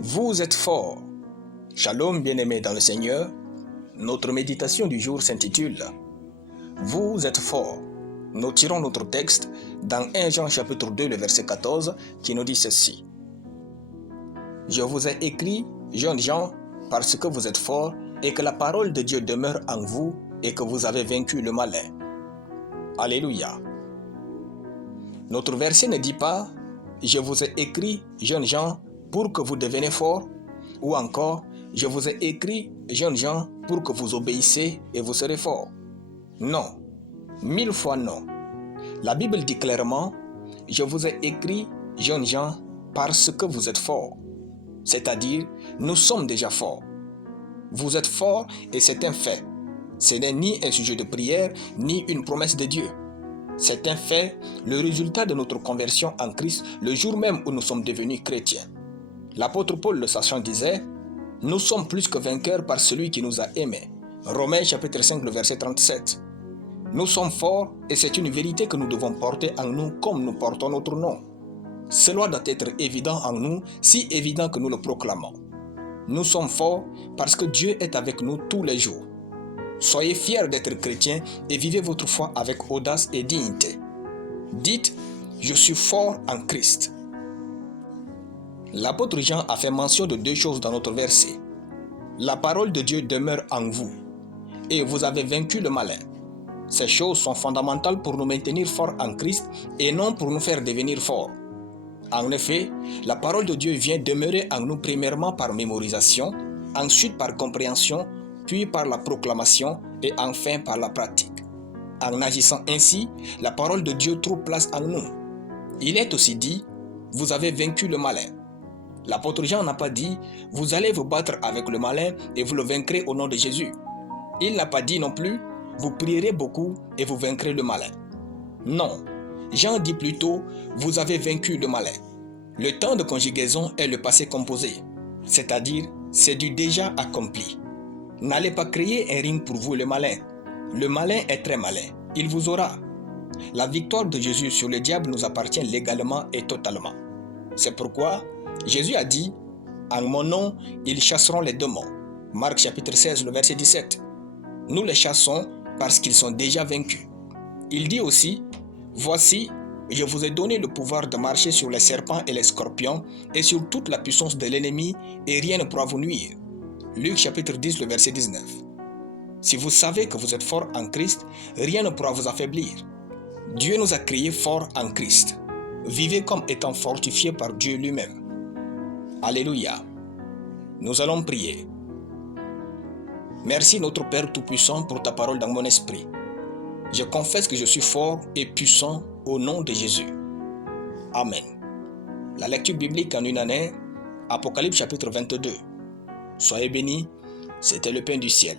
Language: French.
Vous êtes forts. Shalom bien-aimés dans le Seigneur. Notre méditation du jour s'intitule « Vous êtes forts ». Nous tirons notre texte dans 1 Jean chapitre 2, le verset 14, qui nous dit ceci. « Je vous ai écrit, jeunes gens, parce que vous êtes forts et que la parole de Dieu demeure en vous et que vous avez vaincu le malin. » Alléluia. Notre verset ne dit pas « Je vous ai écrit, jeunes gens, pour que vous deveniez forts » ou encore « Je vous ai écrit, jeunes gens, pour que vous obéissez et vous serez forts ». Non, 1000 fois non. La Bible dit clairement « Je vous ai écrit, jeunes gens, parce que vous êtes forts ». C'est-à-dire, nous sommes déjà forts. Vous êtes forts et c'est un fait. Ce n'est ni un sujet de prière, ni une promesse de Dieu. C'est un fait, le résultat de notre conversion en Christ le jour même où nous sommes devenus chrétiens. L'apôtre Paul le sachant disait « Nous sommes plus que vainqueurs par celui qui nous a aimés ». Romains chapitre 5, le verset 37. Nous sommes forts et c'est une vérité que nous devons porter en nous comme nous portons notre nom. Cela doit être évident en nous, si évident que nous le proclamons. Nous sommes forts parce que Dieu est avec nous tous les jours. Soyez fiers d'être chrétiens et vivez votre foi avec audace et dignité. Dites « Je suis fort en Christ ». L'apôtre Jean a fait mention de deux choses dans notre verset. La parole de Dieu demeure en vous et vous avez vaincu le malin. Ces choses sont fondamentales pour nous maintenir forts en Christ et non pour nous faire devenir forts. En effet, la parole de Dieu vient demeurer en nous premièrement par mémorisation, ensuite par compréhension, puis par la proclamation et enfin par la pratique. En agissant ainsi, la parole de Dieu trouve place en nous. Il est aussi dit « Vous avez vaincu le malin ». L'apôtre Jean n'a pas dit « Vous allez vous battre avec le malin et vous le vaincrez au nom de Jésus ». Il n'a pas dit non plus « Vous prierez beaucoup et vous vaincrez le malin ». Non, Jean dit plutôt « Vous avez vaincu le malin ». Le temps de conjugaison est le passé composé, c'est-à-dire c'est du déjà accompli. N'allez pas créer un ring pour vous le malin. Le malin est très malin, il vous aura. La victoire de Jésus sur le diable nous appartient légalement et totalement. C'est pourquoi Jésus a dit « En mon nom, ils chasseront les démons ». Marc chapitre 16, le verset 17. Nous les chassons parce qu'ils sont déjà vaincus. Il dit aussi « Voici, je vous ai donné le pouvoir de marcher sur les serpents et les scorpions et sur toute la puissance de l'ennemi et rien ne pourra vous nuire. » Luc chapitre 10, le verset 19. Si vous savez que vous êtes fort en Christ, rien ne pourra vous affaiblir. Dieu nous a créés forts en Christ. Vivez comme étant fortifiés par Dieu lui-même. Alléluia. Nous allons prier. Merci notre Père Tout-Puissant pour ta parole dans mon esprit. Je confesse que je suis fort et puissant au nom de Jésus. Amen. La lecture biblique en une année, Apocalypse chapitre 22. Soyez bénis, c'était le pain du ciel.